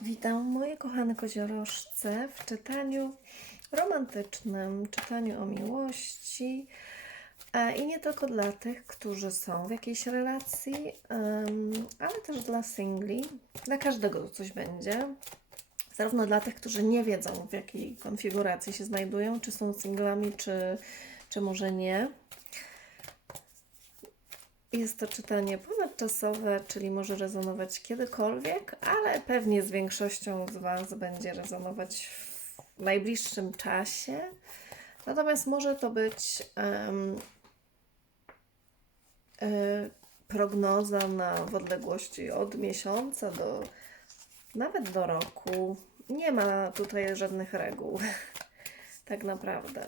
Witam moje kochane koziorożce w czytaniu romantycznym, czytaniu o miłości e, i nie tylko dla tych, którzy są w jakiejś relacji, ale też dla singli. Dla każdego coś będzie. Zarówno dla tych, którzy nie wiedzą w jakiej konfiguracji się znajdują, czy są singlami, czy, czy może nie. Jest to czytanie ponadczasowe, czyli może rezonować kiedykolwiek, ale pewnie z większością z Was będzie rezonować w najbliższym czasie. Natomiast może to być em, e, prognoza na w odległości od miesiąca do nawet do roku. Nie ma tutaj żadnych reguł, tak naprawdę.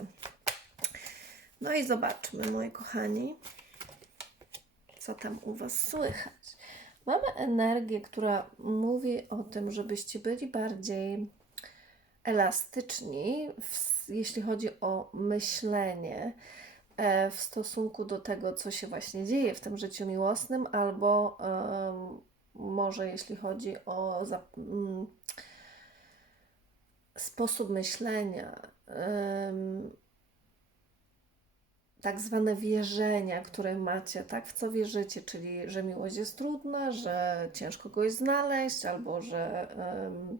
No i zobaczmy, moi kochani co tam u Was słychać. Mamy energię, która mówi o tym, żebyście byli bardziej elastyczni, w, jeśli chodzi o myślenie e, w stosunku do tego, co się właśnie dzieje w tym życiu miłosnym, albo em, może jeśli chodzi o za, mm, sposób myślenia. em, tak zwane wierzenia, które macie, tak, w co wierzycie, czyli że miłość jest trudna, że ciężko kogoś znaleźć, albo że em,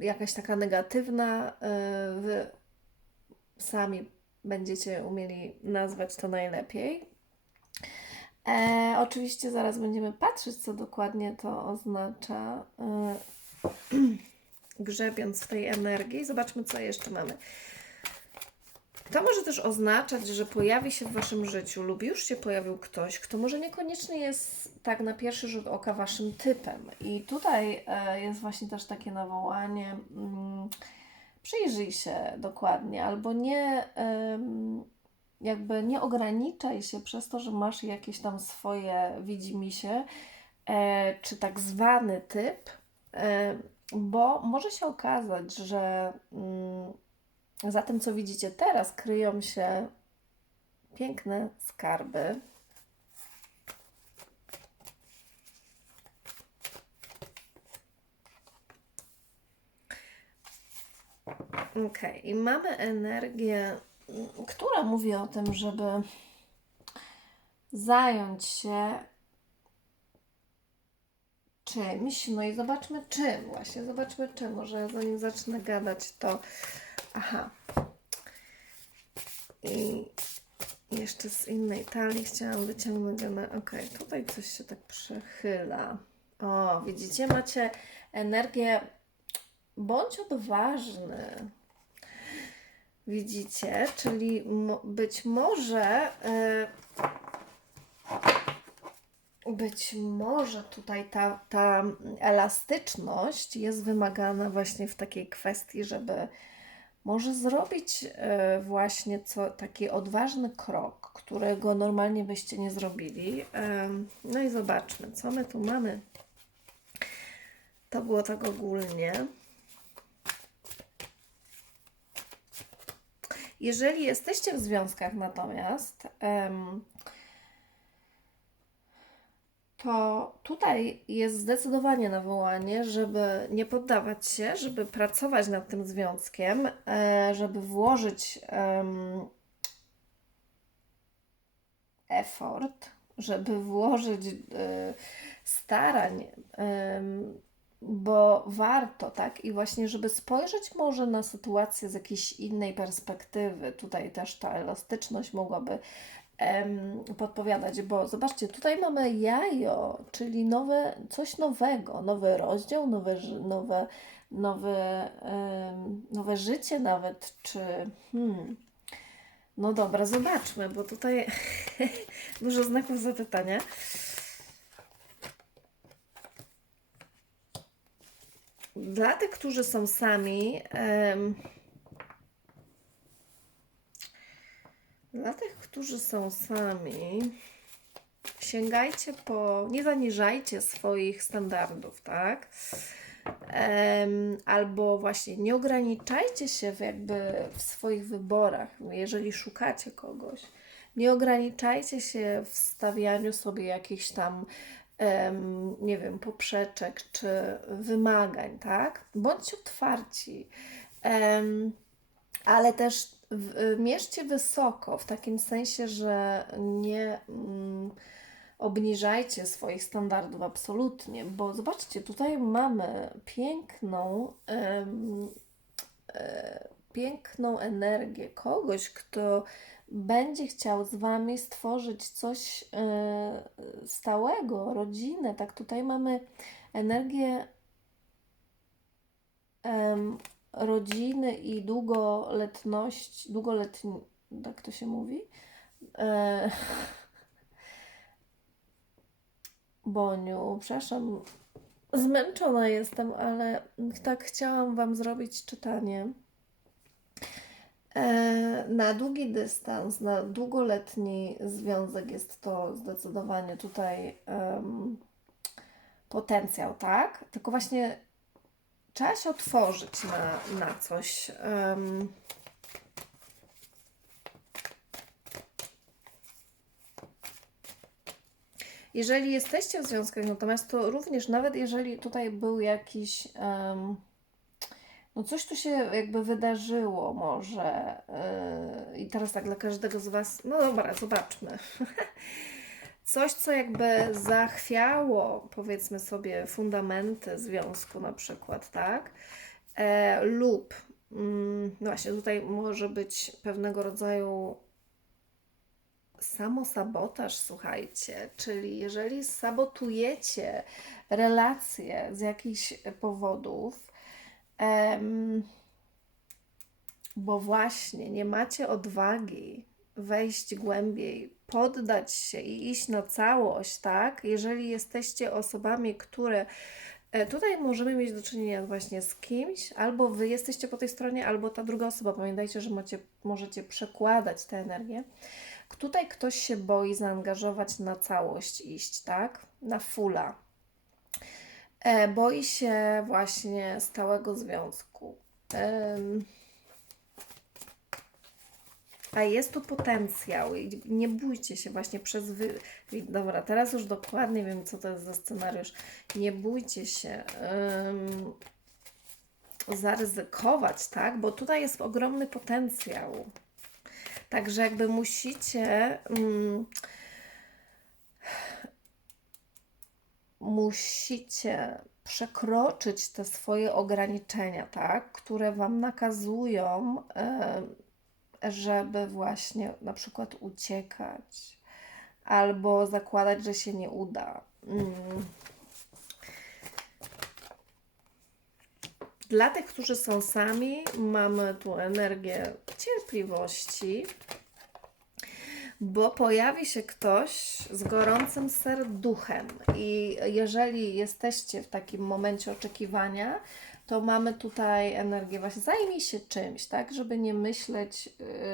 jakaś taka negatywna, e, wy sami będziecie umieli nazwać to najlepiej. E, oczywiście zaraz będziemy patrzeć, co dokładnie to oznacza. E, grzebiąc w tej energii. Zobaczmy, co jeszcze mamy. To może też oznaczać, że pojawi się w Waszym życiu lub już się pojawił ktoś, kto może niekoniecznie jest tak na pierwszy rzut oka Waszym typem. I tutaj e, jest właśnie też takie nawołanie. Mm, przyjrzyj się dokładnie, albo nie, jakby nie ograniczaj się przez to, że masz jakieś tam swoje widzimisię, e, czy tak zwany typ. Bo może się okazać, że mm, za tym, co widzicie teraz, kryją się piękne skarby. Ok, i mamy energię, mm, która mówi o tym, żeby zająć się czymś. No i zobaczmy czym właśnie, zobaczmy czym. Może zanim zacznę gadać, to aha. I jeszcze z innej talii chciałam wyciągnąć ona. Ok, tutaj coś się tak przechyla. O, widzicie, macie energię. Bądź odważny. Widzicie, czyli być może. Yy, być może tutaj ta, ta elastyczność jest wymagana właśnie w takiej kwestii, żeby może zrobić e, właśnie co, taki odważny krok, którego normalnie byście nie zrobili. No i zobaczmy, co my tu mamy. To było tak ogólnie. Jeżeli jesteście w związkach natomiast, to tutaj jest zdecydowanie nawołanie, żeby nie poddawać się, żeby pracować nad tym związkiem, e, żeby włożyć effort, żeby włożyć y, starań, bo warto, tak? I właśnie, żeby spojrzeć może na sytuację z jakiejś innej perspektywy. Tutaj też ta elastyczność mogłaby podpowiadać, bo zobaczcie, tutaj mamy jajo, czyli nowe, coś nowego, nowy rozdział, nowe, nowe, nowe, nowe życie nawet, czy hmm. No dobra, zobaczmy, bo tutaj dużo znaków zapytania. Dla tych, którzy są sami, em, Dla tych, którzy są sami, sięgajcie po, nie zaniżajcie swoich standardów, tak? Albo właśnie nie ograniczajcie się w jakby w swoich wyborach, jeżeli szukacie kogoś. Nie ograniczajcie się w stawianiu sobie jakichś tam nie wiem, poprzeczek czy wymagań, tak? Bądźcie otwarci, ale też w, mierzcie wysoko, w takim sensie, że nie mm, obniżajcie swoich standardów absolutnie, bo zobaczcie, tutaj mamy piękną, e, piękną energię kogoś, kto będzie chciał z Wami stworzyć coś e, stałego, rodzinę. Tak, tutaj mamy energię em, rodziny i długoletności, długoletni, tak to się mówi? E, Boniu, przepraszam, zmęczona jestem, ale tak chciałam Wam zrobić czytanie. E, Na długi dystans, na długoletni związek jest to zdecydowanie tutaj em, potencjał, tak? Tylko właśnie trzeba się otworzyć na, na coś. em. Jeżeli jesteście w związkach, natomiast to również, nawet jeżeli tutaj był jakiś, em, no coś tu się jakby wydarzyło może yy, i teraz tak dla każdego z Was, no dobra, zobaczmy. Coś, co jakby zachwiało, powiedzmy sobie, fundamenty związku na przykład, tak? E, lub, mm, no właśnie, tutaj może być pewnego rodzaju samosabotaż, słuchajcie, czyli jeżeli sabotujecie relacje z jakichś powodów, em, bo właśnie nie macie odwagi wejść głębiej, poddać się i iść na całość, tak? Jeżeli jesteście osobami, które e, tutaj możemy mieć do czynienia właśnie z kimś, albo wy jesteście po tej stronie, albo ta druga osoba. Pamiętajcie, że macie, możecie przekładać tę energię. Tutaj ktoś się boi zaangażować na całość, iść, tak? Na fulla. E, boi się właśnie stałego związku. Em, a jest tu potencjał i nie bójcie się właśnie przez wy... Dobra, teraz już dokładnie wiem, co to jest za scenariusz. Nie bójcie się em, zaryzykować, tak? Bo tutaj jest ogromny potencjał. Także jakby musicie musicie przekroczyć te swoje ograniczenia, tak? Które Wam nakazują, em, żeby właśnie na przykład uciekać albo zakładać, że się nie uda. Mm. Dla tych, którzy są sami, mamy tu energię cierpliwości, bo pojawi się ktoś z gorącym serduchem. I jeżeli jesteście w takim momencie oczekiwania, to mamy tutaj energię właśnie zajmij się czymś, tak, żeby nie myśleć,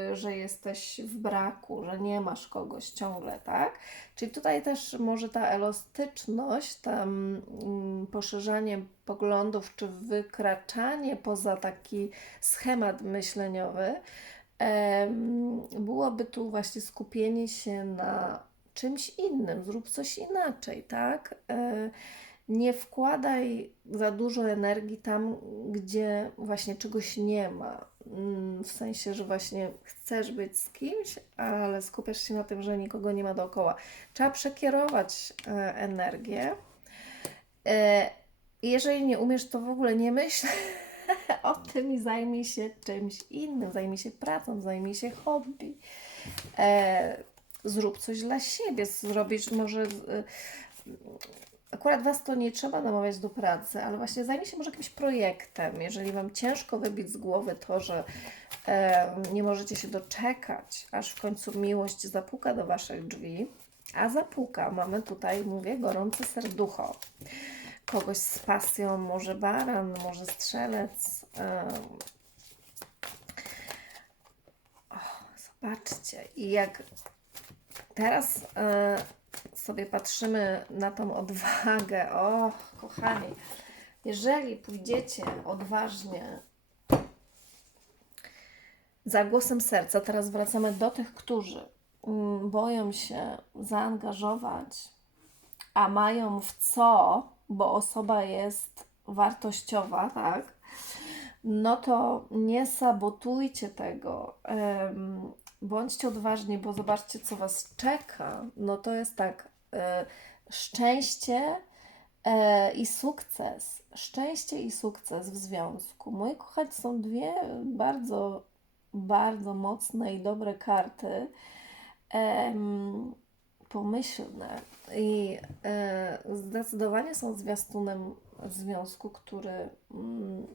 yy, że jesteś w braku, że nie masz kogoś ciągle, tak? Czyli tutaj też może ta elastyczność, tam mm, poszerzanie poglądów, czy wykraczanie poza taki schemat myśleniowy, byłoby tu właśnie skupienie się na czymś innym, zrób coś inaczej, tak? Nie wkładaj za dużo energii tam, gdzie właśnie czegoś nie ma. Mm, W sensie, że właśnie chcesz być z kimś, ale skupiasz się na tym, że nikogo nie ma dookoła. Trzeba przekierować e, energię. E, jeżeli nie umiesz, to w ogóle nie myśl o tym i zajmij się czymś innym. Zajmij się pracą, zajmij się hobby. E, zrób coś dla siebie. Zrobisz może. E, Akurat Was to nie trzeba namawiać do pracy, ale właśnie zajmij się może jakimś projektem. Jeżeli Wam ciężko wybić z głowy to, że e, nie możecie się doczekać, aż w końcu miłość zapuka do Waszych drzwi, a zapuka, mamy tutaj, mówię, gorące serducho. Kogoś z pasją, może baran, może strzelec. em. O, zobaczcie. I jak teraz e, sobie patrzymy na tą odwagę, o kochani, jeżeli pójdziecie odważnie za głosem serca, teraz wracamy do tych, którzy mm, boją się zaangażować a mają w co, bo osoba jest wartościowa, tak? No to nie sabotujcie tego. Bądźcie odważni, bo zobaczcie, co Was czeka. No to jest tak, e, szczęście e, i sukces. Szczęście i sukces w związku. Moi kochani, są dwie bardzo, bardzo mocne i dobre karty. Em, pomyślne i e, zdecydowanie są zwiastunem związku, który mm,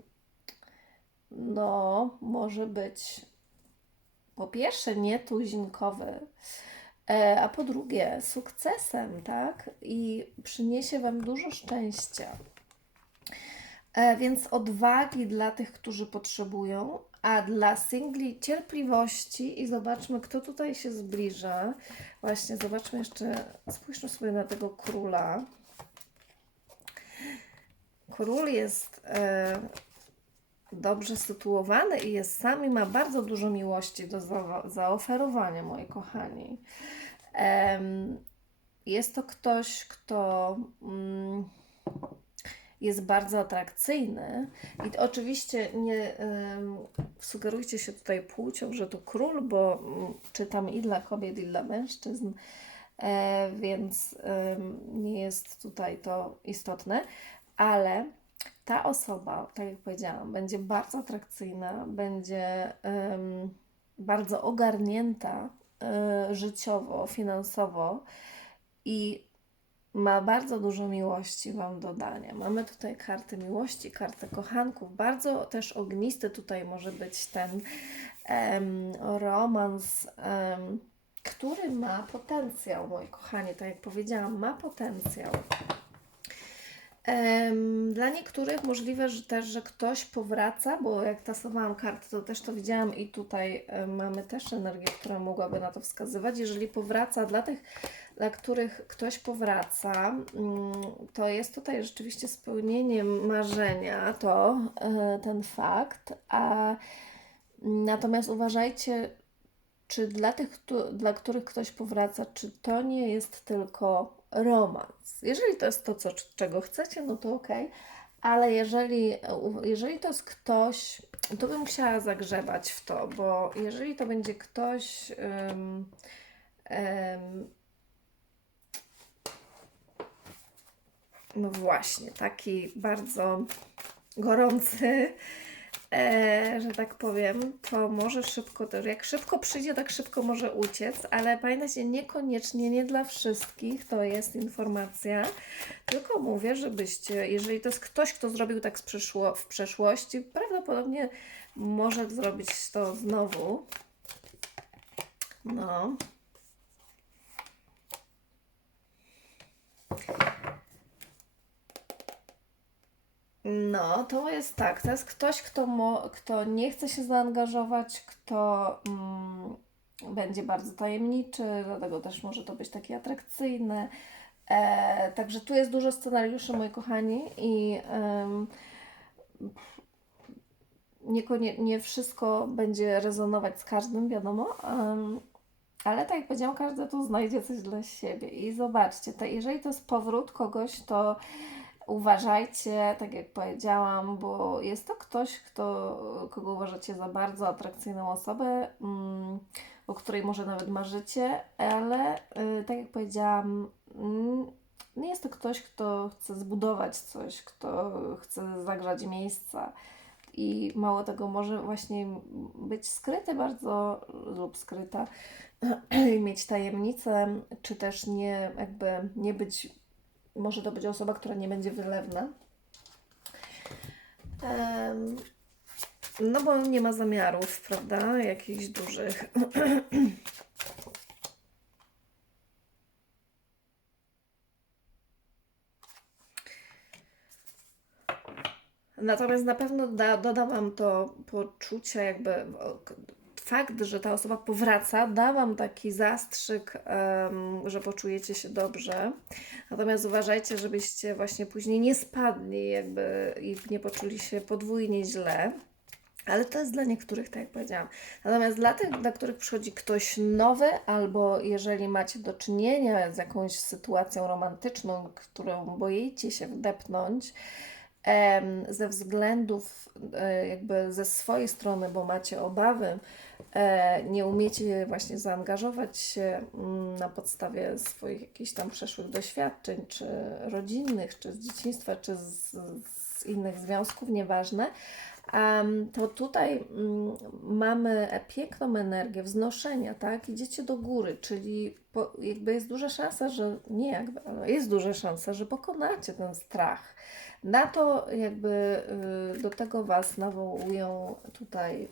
no, może być po pierwsze nietuzinkowy, e, a po drugie sukcesem, tak? I przyniesie Wam dużo szczęścia. E, Więc odwagi dla tych, którzy potrzebują, a dla singli cierpliwości i zobaczmy, kto tutaj się zbliża. Właśnie, zobaczmy jeszcze, spójrzmy sobie na tego króla. Król jest e, dobrze sytuowany i jest sam i ma bardzo dużo miłości do za zaoferowania, moi kochani. Em, jest to ktoś, kto mm, jest bardzo atrakcyjny i oczywiście nie em, sugerujcie się tutaj płcią, że to król, bo mm, czytam i dla kobiet, i dla mężczyzn, e, więc em, nie jest tutaj to istotne, ale ta osoba, tak jak powiedziałam, będzie bardzo atrakcyjna, będzie em, bardzo ogarnięta e, życiowo, finansowo i ma bardzo dużo miłości Wam do dania. Mamy tutaj kartę miłości, kartę kochanków. Bardzo też ognisty tutaj może być ten em, romans, em, który ma potencjał, moi kochani, tak jak powiedziałam, ma potencjał. Dla niektórych możliwe, że też, że ktoś powraca, bo jak tasowałam karty, to też to widziałam i tutaj em, mamy też energię, która mogłaby na to wskazywać. Jeżeli powraca dla tych, dla których ktoś powraca, mm, to jest tutaj rzeczywiście spełnienie marzenia, to e, ten fakt, a natomiast uważajcie, czy dla tych, dla których ktoś powraca, czy to nie jest tylko romans. Jeżeli to jest to, co, czego chcecie, no to okej, ale jeżeli, jeżeli to jest ktoś, to bym musiała zagrzebać w to, bo jeżeli to będzie ktoś, em, em, no właśnie, taki bardzo gorący, e, że tak powiem, to może szybko też, jak szybko przyjdzie, tak szybko może uciec, ale pamiętajcie, niekoniecznie, nie dla wszystkich to jest informacja, tylko mówię, żebyście, jeżeli to jest ktoś, kto zrobił tak przyszło, w przeszłości, prawdopodobnie może zrobić to znowu. No. No, to jest tak. To jest ktoś, kto, mo, kto nie chce się zaangażować, kto mm, będzie bardzo tajemniczy, dlatego też może to być takie atrakcyjne. E, także tu jest dużo scenariuszy, moi kochani, i niekonie, nie wszystko będzie rezonować z każdym, wiadomo. em, ale tak jak powiedziałam, każdy tu znajdzie coś dla siebie. I zobaczcie, to jeżeli to jest powrót kogoś, to uważajcie, tak jak powiedziałam, bo jest to ktoś, kto, kogo uważacie za bardzo atrakcyjną osobę, mm, o której może nawet marzycie, ale y, tak jak powiedziałam, mm, nie jest to ktoś, kto chce zbudować coś, kto chce zagrzać miejsca. I mało tego, może właśnie być skryty bardzo lub skryta mieć tajemnicę, czy też nie, jakby nie być, może to być osoba, która nie będzie wylewna. No bo nie ma zamiarów, prawda, jakichś dużych. Natomiast na pewno da, doda Wam to poczucie, jakby fakt, że ta osoba powraca, da Wam taki zastrzyk, że poczujecie się dobrze. Natomiast uważajcie, żebyście właśnie później nie spadli, jakby i nie poczuli się podwójnie źle. Ale to jest dla niektórych, tak jak powiedziałam. Natomiast dla tych, dla których przychodzi ktoś nowy, albo jeżeli macie do czynienia z jakąś sytuacją romantyczną, którą boicie się wdepnąć, ze względów e, jakby ze swojej strony, bo macie obawy, nie umiecie właśnie zaangażować się mm, na podstawie swoich jakichś tam przeszłych doświadczeń, czy rodzinnych, czy z dzieciństwa, czy z, z innych związków, nieważne, to tutaj mm, mamy piękną energię wznoszenia, tak? Idziecie do góry, czyli jakby jest duża szansa, że nie jakby, ale jest duża szansa, że pokonacie ten strach. Na to jakby y, do tego Was nawołują tutaj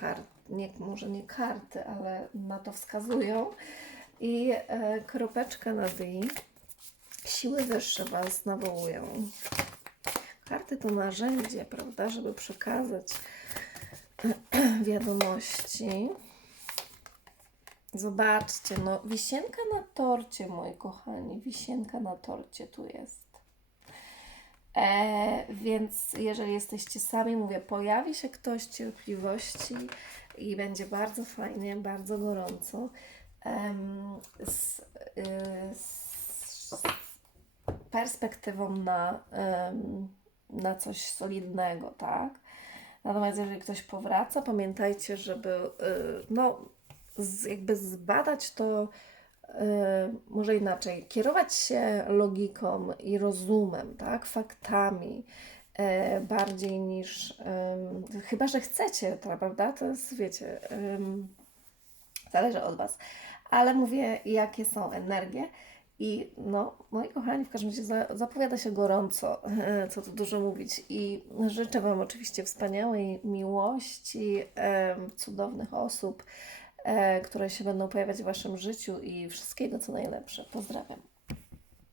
karty, nie, może nie karty, ale na to wskazują. I e, kropeczka na D. Siły wyższe Was nawołują. Karty to narzędzie, prawda, żeby przekazać wiadomości. Zobaczcie, no wisienka na torcie, moi kochani, wisienka na torcie tu jest. E, więc jeżeli jesteście sami, mówię, pojawi się ktoś cierpliwości i będzie bardzo fajnie, bardzo gorąco. Em, z, y, z perspektywą na, na coś solidnego, tak? Natomiast jeżeli ktoś powraca, pamiętajcie, żeby y, no, z, jakby zbadać to y, może inaczej, kierować się logiką i rozumem, tak? Faktami e, bardziej niż em, chyba, że chcecie, to, prawda? To jest, wiecie, zależy od Was. Ale mówię, jakie są energie. I no, moi kochani, w każdym razie za- zapowiada się gorąco, co tu dużo mówić. I życzę Wam oczywiście wspaniałej miłości, cudownych osób, które się będą pojawiać w Waszym życiu i wszystkiego co najlepsze. Pozdrawiam.